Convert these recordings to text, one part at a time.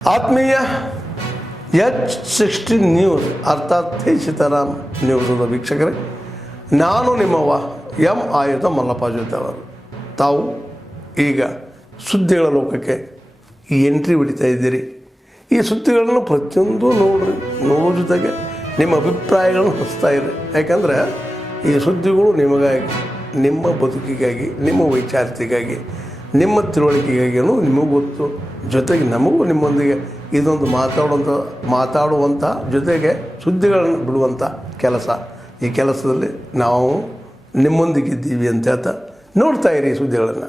ಆತ್ಮೀಯ H16 news ಅರ್ಥಾತ್ ಸೀತಾರಾಮ್ ನ್ಯೂಸದ ವೀಕ್ಷಕರೇ, ನಾನು ನಿಮ್ಮವ ಎಂ ಆಯುಧ ಮಲ್ಲಪ್ಪ ಜೊತೆ ಅವರು. ತಾವು ಈಗ ಸುದ್ದಿಗಳ ಲೋಕಕ್ಕೆ ಎಂಟ್ರಿ ಹೊಡಿತಾ ಇದ್ದೀರಿ. ಈ ಸುದ್ದಿಗಳನ್ನು ಪ್ರತಿಯೊಂದು ನೋಡೋ ಜೊತೆಗೆ ನಿಮ್ಮ ಅಭಿಪ್ರಾಯಗಳನ್ನು ಹಚ್ತಾ ಇರಿ. ಯಾಕಂದರೆ ಈ ಸುದ್ದಿಗಳು ನಿಮಗಾಗಿ, ನಿಮ್ಮ ಬದುಕಿಗಾಗಿ, ನಿಮ್ಮ ವೈಚಾರಿಕೆಗಾಗಿ, ನಿಮ್ಮ ತಿಳುವಳಿಕೆಗಾಗಿಯೂ ನಿಮಗೂ ಗೊತ್ತು. ಜೊತೆಗೆ ನಮಗೂ ನಿಮ್ಮೊಂದಿಗೆ ಇದೊಂದು ಮಾತಾಡುವಂಥ ಜೊತೆಗೆ ಸುದ್ದಿಗಳನ್ನು ಬಿಡುವಂಥ ಕೆಲಸ. ಈ ಕೆಲಸದಲ್ಲಿ ನಾವು ನಿಮ್ಮೊಂದಿಗಿದ್ದೀವಿ ಅಂತ ಹೇಳ್ತಾ ನೋಡ್ತಾ ಇರಿ ಈ ಸುದ್ದಿಗಳನ್ನು.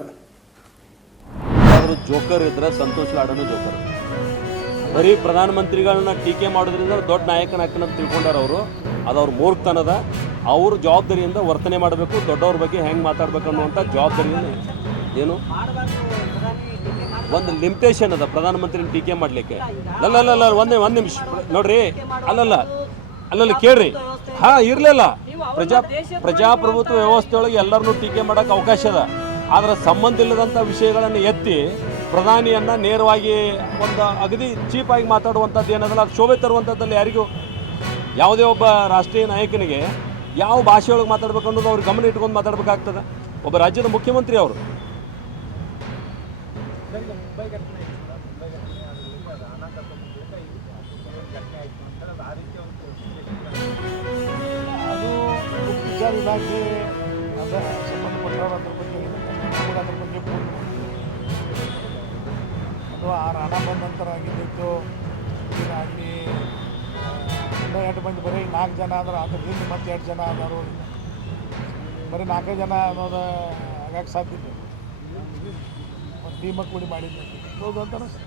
ಜೋಕರ್ ಇದ್ರೆ ಸಂತೋಷ್ ಲಾಡನು ಜೋಕರ್. ಬರೀ ಪ್ರಧಾನಮಂತ್ರಿಗಳನ್ನ ಟೀಕೆ ಮಾಡೋದ್ರಿಂದ ದೊಡ್ಡ ನಾಯಕನಾಗ್ತಾನೆ ಅಂತ ತಿಳ್ಕೊಂಡಾರ ಅವರು. ಅದು ಅವ್ರ ಮೂರ್ಖತನದ. ಅವರು ಜವಾಬ್ದಾರಿಯಿಂದ ವರ್ತನೆ ಮಾಡಬೇಕು, ದೊಡ್ಡವ್ರ ಬಗ್ಗೆ ಹೆಂಗೆ ಮಾತಾಡ್ಬೇಕು ಅನ್ನುವಂಥ ಜವಾಬ್ದಾರಿಯನ್ನು ಏನು ಒಂದು ಲಿಮಿಟೇಷನ್ ಅದ ಪ್ರಧಾನಮಂತ್ರಿನ ಟೀಕೆ ಮಾಡಲಿಕ್ಕೆ. ಅಲ್ಲಲ್ಲ ಒಂದು ನಿಮಿಷ ನೋಡ್ರಿ, ಅಲ್ಲಲ್ಲ ಕೇಳ್ರಿ. ಇರಲಿಲ್ಲ ಪ್ರಜಾಪ್ರಭುತ್ವ ವ್ಯವಸ್ಥೆಯೊಳಗೆ ಎಲ್ಲರನ್ನೂ ಟೀಕೆ ಮಾಡೋಕ್ಕೆ ಅವಕಾಶ ಅದ. ಆದರೆ ಸಂಬಂಧ ಇಲ್ಲದಂಥ ವಿಷಯಗಳನ್ನು ಎತ್ತಿ ಪ್ರಧಾನಿಯನ್ನು ನೇರವಾಗಿ ಒಂದು ಅಗದಿ ಚೀಪಾಗಿ ಮಾತಾಡುವಂಥದ್ದು ಏನದಲ್ಲ, ಅದು ಶೋಭೆ ತರುವಂಥದ್ದಲ್ಲಿ ಯಾರಿಗೂ ಯಾವುದೇ ಒಬ್ಬ ರಾಷ್ಟ್ರೀಯ ನಾಯಕನಿಗೆ ಯಾವ ಭಾಷೆಯೊಳಗೆ ಮಾತಾಡ್ಬೇಕು ಅನ್ನೋದು ಅವ್ರಿಗೆ ಗಮನ ಇಟ್ಕೊಂಡು ಮಾತಾಡ್ಬೇಕಾಗ್ತದೆ. ಒಬ್ಬ ರಾಜ್ಯದ ಮುಖ್ಯಮಂತ್ರಿ ಅವರು. ಅದು ವಿಚಾರ ಇಲಾಖೆ ಅದ ಸಂಬಂಧಪಟ್ಟವರು ಅದ್ರ ಬಗ್ಗೆ ನಮಗೆ ಅದ್ರ ಬಗ್ಗೆ ಅದು ಆ ಹಣ ಬಂದ ನಂತರ ಆಗಿದ್ದಿತ್ತು. ಆಗಲಿ ಇನ್ನೂ 2 ಮಂದಿ, ಬರೀ 4 ಜನ ಅಂದ್ರೆ ಅದ್ರ ಹಿಂದೆ ಮತ್ತೆ 2 ಜನ ಆದರು. ಬರೀ 4 ಜನ ಅನ್ನೋದು ಆಗಕ್ಕೆ ಸಾಧ್ಯ ಇಲ್ಲ. ಒಂದು ಟೀಮಾಗಿ ಕೂಡಿ ಮಾಡಿದ್ದೆ ಹೌದು ಅಂತ ಅನಿಸ್ತು.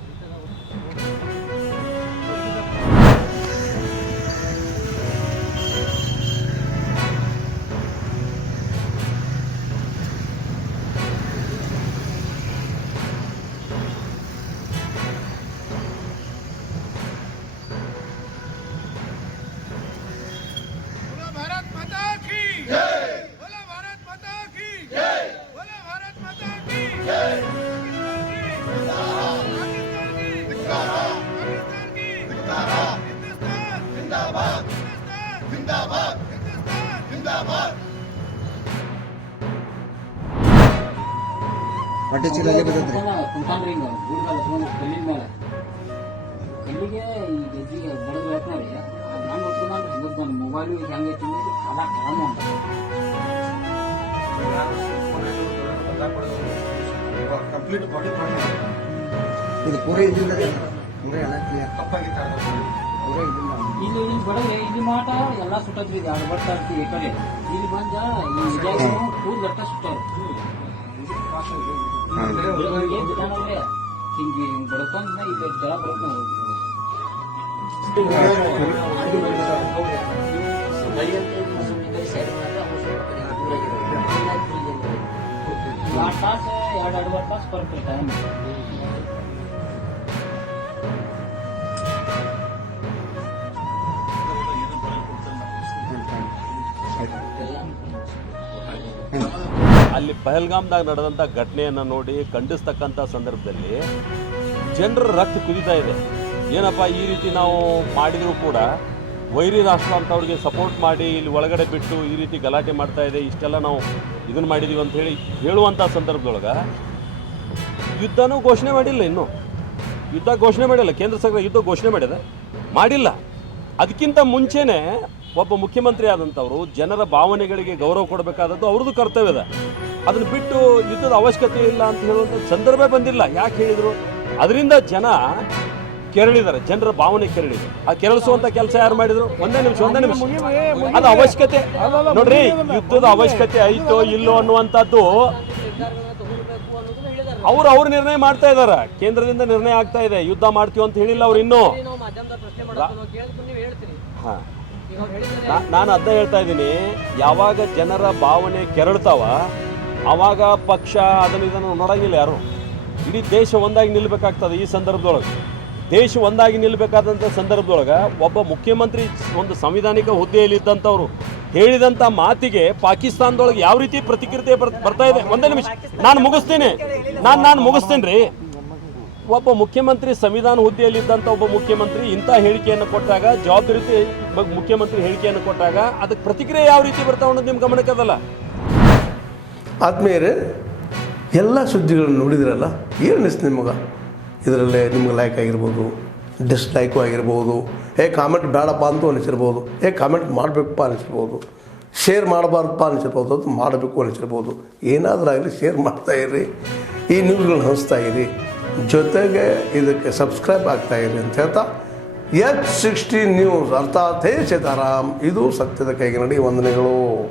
ಕಲ್ಲಿಗೆ ಈ ಗೆಜ್ಜಿಗೆ ಬಡದು ಹೇಳ್ತಾರೆ. ನಾನು ನೋಡ್ಕೊಂಡು ಮೊಬೈಲು ಹೆಂಗೆ ಕಂಪ್ಲೀಟ್ ಬಾಡಿ ಇದು ಪೂರೇ ಇಲ್ಲಿ ಬಡಗೆ ಇಲ್ಲಿ ಮಾಟ ಎಲ್ಲ ಸುಟ್ಟಿದ್ವಿ. 2 ಬಟ್ಟ ಈ ಕಡೆ ಇಲ್ಲಿ ಬಂದ ಈ ಕೂದ್ ಗಟ್ಟ ಸುಟ್ಟಾರ. ಹಿಂಗೆ ಬಡ್ಕೊಂಡ ಇದು ಜಲ ಬಡ್ಕೊಂಡು ತಾಸು 2 ತಾಸು ಬರುತ್ತೆ ಟೈಮ್. ಅಲ್ಲಿ ಪಹಲ್ಗಾಮ್ದಾಗ ನಡೆದಂಥ ಘಟನೆಯನ್ನು ನೋಡಿ ಖಂಡಿಸ್ತಕ್ಕಂಥ ಸಂದರ್ಭದಲ್ಲಿ ಜನರ ರಕ್ತ ಕುದಿತಾ ಇದೆ. ಏನಪ್ಪ ಈ ರೀತಿ ನಾವು ಮಾಡಿದರೂ ಕೂಡ ವೈರಿ ರಾಷ್ಟ್ರ ಅಂತವ್ರಿಗೆ ಸಪೋರ್ಟ್ ಮಾಡಿ ಇಲ್ಲಿ ಒಳಗಡೆ ಬಿಟ್ಟು ಈ ರೀತಿ ಗಲಾಟೆ ಮಾಡ್ತಾ ಇದೆ, ಇಷ್ಟೆಲ್ಲ ನಾವು ಇದನ್ನು ಮಾಡಿದ್ದೀವಿ ಅಂತ ಹೇಳುವಂಥ ಸಂದರ್ಭದೊಳಗೆ ಯುದ್ಧನೂ ಘೋಷಣೆ ಮಾಡಿಲ್ಲ. ಇನ್ನೂ ಯುದ್ಧ ಘೋಷಣೆ ಮಾಡಿಲ್ಲ. ಕೇಂದ್ರ ಸರ್ಕಾರ ಯುದ್ಧ ಘೋಷಣೆ ಮಾಡಿಲ್ಲ. ಅದಕ್ಕಿಂತ ಮುಂಚೆನೇ ಒಬ್ಬ ಮುಖ್ಯಮಂತ್ರಿ ಆದಂಥವರು ಜನರ ಭಾವನೆಗಳಿಗೆ ಗೌರವ ಕೊಡಬೇಕಾದದ್ದು ಅವ್ರದ್ದು ಕರ್ತವ್ಯದ. ಅದನ್ನು ಬಿಟ್ಟು ಯುದ್ಧದ ಅವಶ್ಯಕತೆ ಇಲ್ಲ ಅಂತ ಹೇಳುವಂಥ ಸಂದರ್ಭ ಬಂದಿಲ್ಲ. ಯಾಕೆ ಹೇಳಿದರು? ಅದರಿಂದ ಜನ ಕೆರಳಿದ್ದಾರೆ, ಜನರ ಭಾವನೆ ಕೆರಳಿದೆ. ಆ ಕೆರಳಿಸುವಂಥ ಕೆಲಸ ಯಾರು ಮಾಡಿದರು? ಒಂದೇ ನಿಮಿಷ ಅದು ಅವಶ್ಯಕತೆ ನೋಡ್ರಿ. ಯುದ್ಧದ ಅವಶ್ಯಕತೆ ಐತೋ ಇಲ್ಲೋ ಅನ್ನುವಂಥದ್ದು ಅವ್ರು ನಿರ್ಣಯ ಮಾಡ್ತಾ ಇದ್ದಾರೆ. ಕೇಂದ್ರದಿಂದ ನಿರ್ಣಯ ಆಗ್ತಾ ಇದೆ. ಯುದ್ಧ ಮಾಡ್ತೀವಿ ಅಂತ ಹೇಳಿಲ್ಲ ಅವ್ರು ಇನ್ನೂ. ಹಾಂ, ನಾನು ಅದ ಹೇಳ್ತಾ ಇದ್ದೀನಿ. ಯಾವಾಗ ಜನರ ಭಾವನೆ ಕೆರಳ್ತಾವ ಆವಾಗ ಪಕ್ಷ ಇದನ್ನು ನೋಡಂಗಿಲ್ಲ ಯಾರು. ಇಡೀ ದೇಶ ಒಂದಾಗಿ ನಿಲ್ಲಬೇಕಾಗ್ತದೆ. ಈ ಸಂದರ್ಭದೊಳಗೆ ದೇಶ ಒಂದಾಗಿ ನಿಲ್ಲಬೇಕಾದಂಥ ಸಂದರ್ಭದೊಳಗೆ ಒಬ್ಬ ಮುಖ್ಯಮಂತ್ರಿ ಒಂದು ಸಂವಿಧಾನಿಕ ಹುದ್ದೆಯಲ್ಲಿ ಇದ್ದಂಥವ್ರು ಹೇಳಿದಂಥ ಮಾತಿಗೆ ಪಾಕಿಸ್ತಾನದೊಳಗೆ ಯಾವ ರೀತಿ ಪ್ರತಿಕ್ರಿಯೆ ಬರ್ತಾ ಇದೆ. ಒಂದೇ ನಿಮಿಷ ನಾನು ಮುಗಿಸ್ತೀನಿ ರೀ. ಒಬ್ಬ ಮುಖ್ಯಮಂತ್ರಿ ಸಂವಿಧಾನ ಹುದ್ದೆಯಲ್ಲಿದ್ದಂಥ ಒಬ್ಬ ಮುಖ್ಯಮಂತ್ರಿ ಇಂಥ ಹೇಳಿಕೆಯನ್ನು ಕೊಟ್ಟಾಗ, ಜವಾಬ್ದಾರಿ ಮುಖ್ಯಮಂತ್ರಿ ಹೇಳಿಕೆಯನ್ನು ಕೊಟ್ಟಾಗ ಅದಕ್ಕೆ ಪ್ರತಿಕ್ರಿಯೆ ಯಾವ ರೀತಿ ಬರ್ತಾವೆ ಅನ್ನೋದು ನಿಮ್ಮ ಗಮನಕ್ಕದಲ್ಲ. ಆದ್ಮೇಲೆ ಎಲ್ಲ ಸುದ್ದಿಗಳನ್ನು ನೋಡಿದ್ರಲ್ಲ, ಏನು ಅನಿಸ್ತು ನಿಮಗೆ? ಇದರಲ್ಲೇ ನಿಮ್ಗೆ ಲೈಕ್ ಆಗಿರ್ಬೋದು, ಡಿಸ್ಲೈಕು ಆಗಿರ್ಬೋದು, ಕಾಮೆಂಟ್ ಬೇಡಪ್ಪ ಅಂತೂ ಅನಿಸಿರ್ಬೋದು, ಕಾಮೆಂಟ್ ಮಾಡಬೇಕಪ್ಪ ಅನಿಸಿರ್ಬೋದು, ಶೇರ್ ಮಾಡಬಾರ್ದಪ್ಪ ಅನಿಸಿರ್ಬೋದು, ಅದು ಮಾಡಬೇಕು ಅನಿಸಿರ್ಬೋದು. ಏನಾದರೂ ಆಗಲಿ ಶೇರ್ ಮಾಡ್ತಾಯಿರಿ, ಈ ನ್ಯೂಸ್ಗಳನ್ನ ಹಂಚ್ತಾ ಇರಿ, ಜೊತೆಗೆ ಇದಕ್ಕೆ ಸಬ್ಸ್ಕ್ರೈಬ್ ಆಗ್ತಾಯಿರಿ ಅಂತ ಹೇಳ್ತಾ H16 ನ್ಯೂಸ್ ಅರ್ಥಾತ್ ಹೇ ಸೀತಾರಾಮ್, ಇದು ಸತ್ಯದ ಕೈಗೆ ನಡಿ. ವಂದನೆಗಳು.